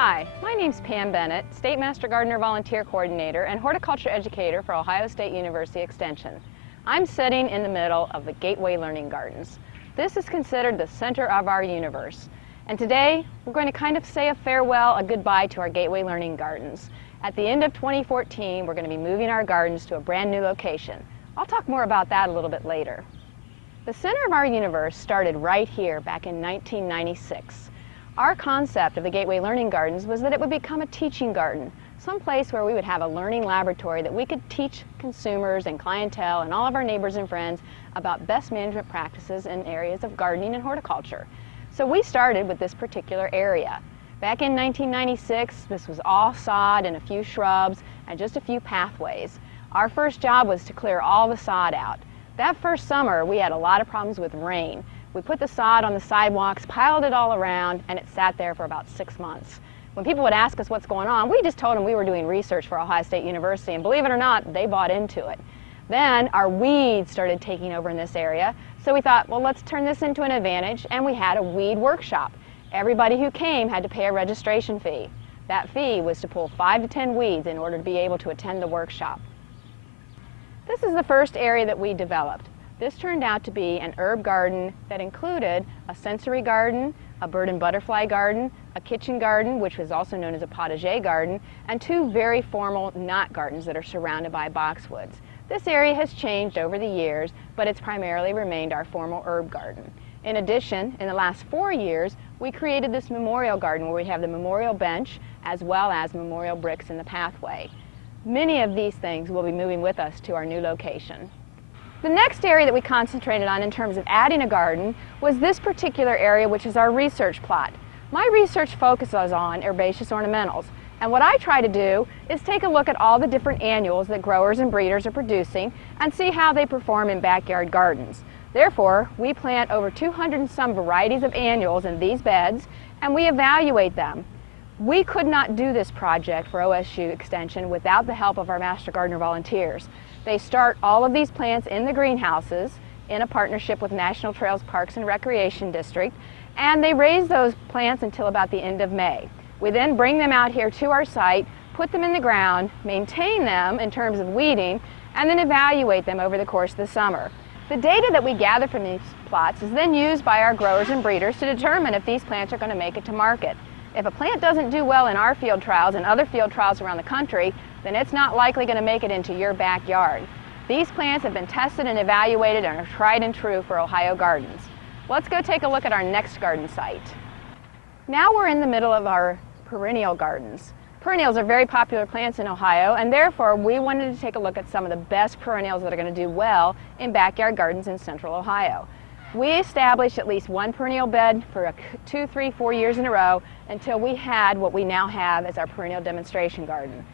Hi, my name's Pam Bennett, State Master Gardener Volunteer Coordinator and Horticulture Educator for Ohio State University Extension. I'm sitting in the middle of the Gateway Learning Gardens. This is considered the center of our universe. And today, we're going to kind of say a farewell, a goodbye to our Gateway Learning Gardens. At the end of 2014, we're going to be moving our gardens to a brand new location. I'll talk more about that a little bit later. The center of our universe started right here back in 1996. Our concept of the Gateway Learning Gardens was that it would become a teaching garden, some place where we would have a learning laboratory that we could teach consumers and clientele and all of our neighbors and friends about best management practices in areas of gardening and horticulture. So we started with this particular area. Back in 1996, this was all sod and a few shrubs and just a few pathways. Our first job was to clear all the sod out. That first summer, we had a lot of problems with rain. We put the sod on the sidewalks, piled it all around, and it sat there for about 6 months. When people would ask us what's going on, we just told them we were doing research for Ohio State University, and believe it or not, they bought into it. Then our weeds started taking over in this area, so we thought, well, let's turn this into an advantage, and we had a weed workshop. Everybody who came had to pay a registration fee. That fee was to pull 5 to 10 weeds in order to be able to attend the workshop. This is the first area that we developed. This turned out to be an herb garden that included a sensory garden, a bird and butterfly garden, a kitchen garden, which was also known as a potager garden, and 2 very formal knot gardens that are surrounded by boxwoods. This area has changed over the years, but it's primarily remained our formal herb garden. In addition, in the last 4 years, we created this memorial garden where we have the memorial bench as well as memorial bricks in the pathway. Many of these things will be moving with us to our new location. The next area that we concentrated on in terms of adding a garden was this particular area, which is our research plot. My research focuses on herbaceous ornamentals, and what I try to do is take a look at all the different annuals that growers and breeders are producing and see how they perform in backyard gardens. Therefore, we plant over 200 and some varieties of annuals in these beds, and we evaluate them. We could not do this project for OSU Extension without the help of our Master Gardener volunteers. They start all of these plants in the greenhouses in a partnership with National Trails Parks and Recreation District, and they raise those plants until about the end of May. We then bring them out here to our site, put them in the ground, maintain them in terms of weeding, and then evaluate them over the course of the summer. The data that we gather from these plots is then used by our growers and breeders to determine if these plants are going to make it to market. If a plant doesn't do well in our field trials and other field trials around the country, then it's not likely going to make it into your backyard. These plants have been tested and evaluated and are tried and true for Ohio gardens. Let's go take a look at our next garden site. Now we're in the middle of our perennial gardens. Perennials are very popular plants in Ohio, and therefore we wanted to take a look at some of the best perennials that are going to do well in backyard gardens in central Ohio. We established at least 1 perennial bed for 2, 3, 4 years in a row until we had what we now have as our perennial demonstration garden.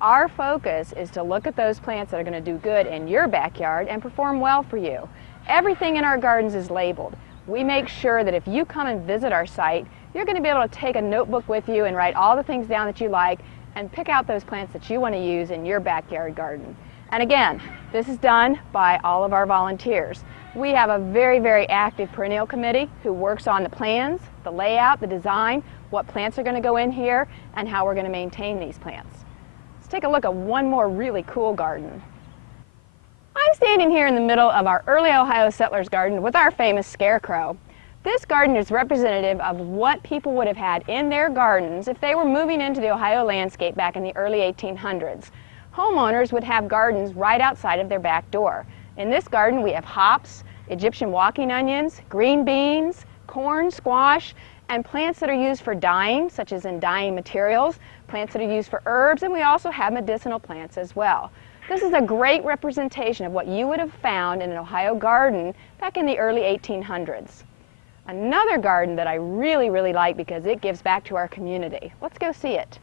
Our focus is to look at those plants that are going to do good in your backyard and perform well for you. Everything in our gardens is labeled. We make sure that if you come and visit our site, you're going to be able to take a notebook with you and write all the things down that you like and pick out those plants that you want to use in your backyard garden. And again, this is done by all of our volunteers. We have a very, very active perennial committee who works on the plans, the layout, the design, what plants are going to go in here, and how we're going to maintain these plants. Let's take a look at one more really cool garden. I'm standing here in the middle of our early Ohio settlers garden with our famous scarecrow. This garden is representative of what people would have had in their gardens if they were moving into the Ohio landscape back in the early 1800s. Homeowners would have gardens right outside of their back door. In this garden we have hops, Egyptian walking onions, green beans, corn, squash, and plants that are used for dyeing, such as in dyeing materials, plants that are used for herbs, and we also have medicinal plants as well. This is a great representation of what you would have found in an Ohio garden back in the early 1800s. Another garden that I really, really like because it gives back to our community. Let's go see it.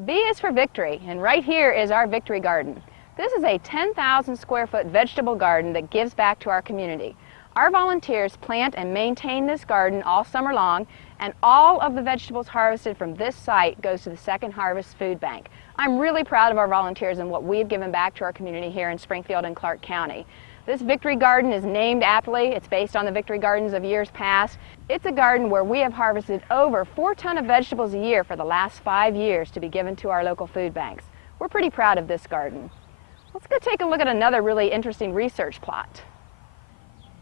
V is for victory, and right here is our victory garden. This is a 10,000 square foot vegetable garden that gives back to our community. Our volunteers plant and maintain this garden all summer long, and all of the vegetables harvested from this site goes to the Second Harvest Food Bank. I'm really proud of our volunteers and what we've given back to our community here in Springfield and Clark County. This Victory Garden is named aptly. It's based on the Victory Gardens of years past. It's a garden where we have harvested over 4 tons of vegetables a year for the last 5 years to be given to our local food banks. We're pretty proud of this garden. Let's go take a look at another really interesting research plot.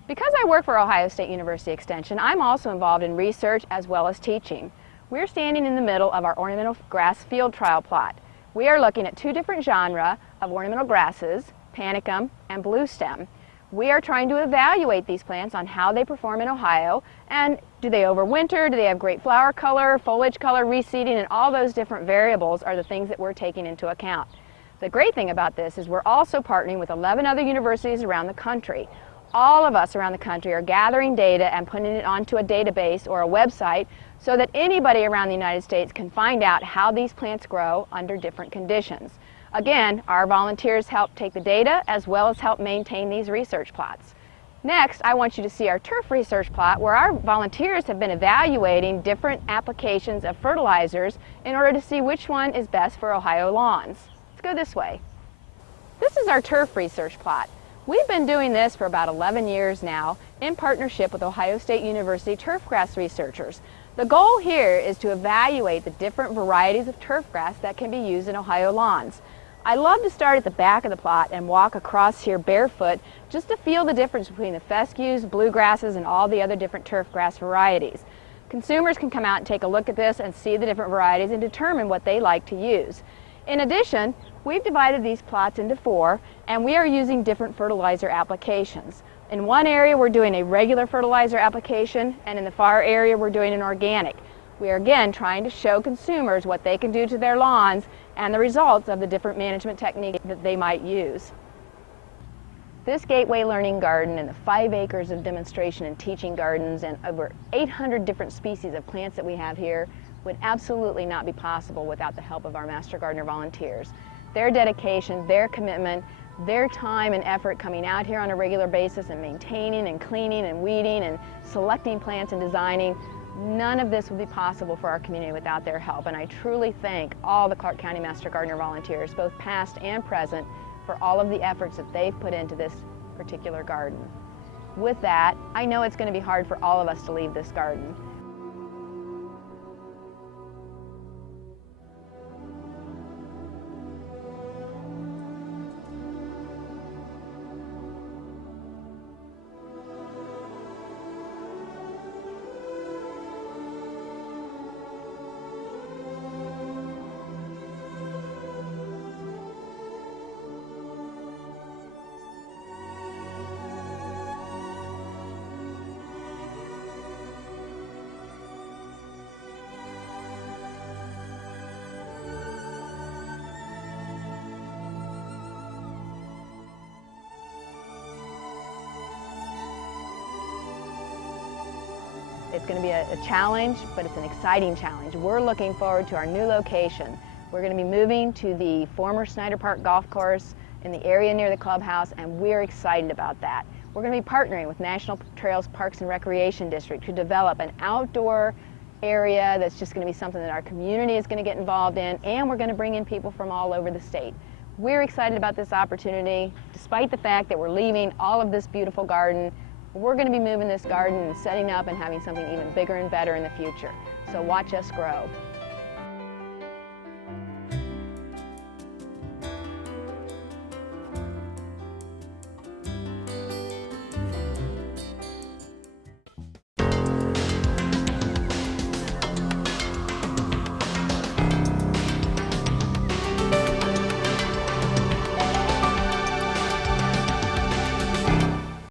Because I work for Ohio State University Extension, I'm also involved in research as well as teaching. We're standing in the middle of our ornamental grass field trial plot. We are looking at 2 different genera of ornamental grasses, panicum and bluestem. We are trying to evaluate these plants on how they perform in Ohio, and do they overwinter, do they have great flower color, foliage color, reseeding, and all those different variables are the things that we're taking into account. The great thing about this is we're also partnering with 11 other universities around the country. All of us around the country are gathering data and putting it onto a database or a website so that anybody around the United States can find out how these plants grow under different conditions. Again, our volunteers help take the data as well as help maintain these research plots. Next, I want you to see our turf research plot where our volunteers have been evaluating different applications of fertilizers in order to see which one is best for Ohio lawns. Let's go this way. This is our turf research plot. We've been doing this for about 11 years now in partnership with Ohio State University turfgrass researchers. The goal here is to evaluate the different varieties of turfgrass that can be used in Ohio lawns. I love to start at the back of the plot and walk across here barefoot just to feel the difference between the fescues, bluegrasses, and all the other different turfgrass varieties. Consumers can come out and take a look at this and see the different varieties and determine what they like to use. In addition, we've divided these plots into 4, and we are using different fertilizer applications. In one area we're doing a regular fertilizer application, and in the far area we're doing an organic. We are again trying to show consumers what they can do to their lawns and the results of the different management techniques that they might use. This Gateway Learning Garden and the 5 acres of demonstration and teaching gardens and over 800 different species of plants that we have here would absolutely not be possible without the help of our Master Gardener volunteers. Their dedication, their commitment, their time and effort coming out here on a regular basis and maintaining and cleaning and weeding and selecting plants and designing, none of this would be possible for our community without their help. And I truly thank all the Clark County Master Gardener volunteers, both past and present, for all of the efforts that they've put into this particular garden. With that, I know it's going to be hard for all of us to leave this garden. It's going to be a challenge, but it's an exciting challenge. We're looking forward to our new location. We're going to be moving to the former Snyder Park Golf Course in the area near the clubhouse, and we're excited about that. We're going to be partnering with National Trails Parks and Recreation District to develop an outdoor area that's just going to be something that our community is going to get involved in, and we're going to bring in people from all over the state. We're excited about this opportunity, despite the fact that we're leaving all of this beautiful garden. We're going to be moving this garden and setting up and having something even bigger and better in the future. So watch us grow.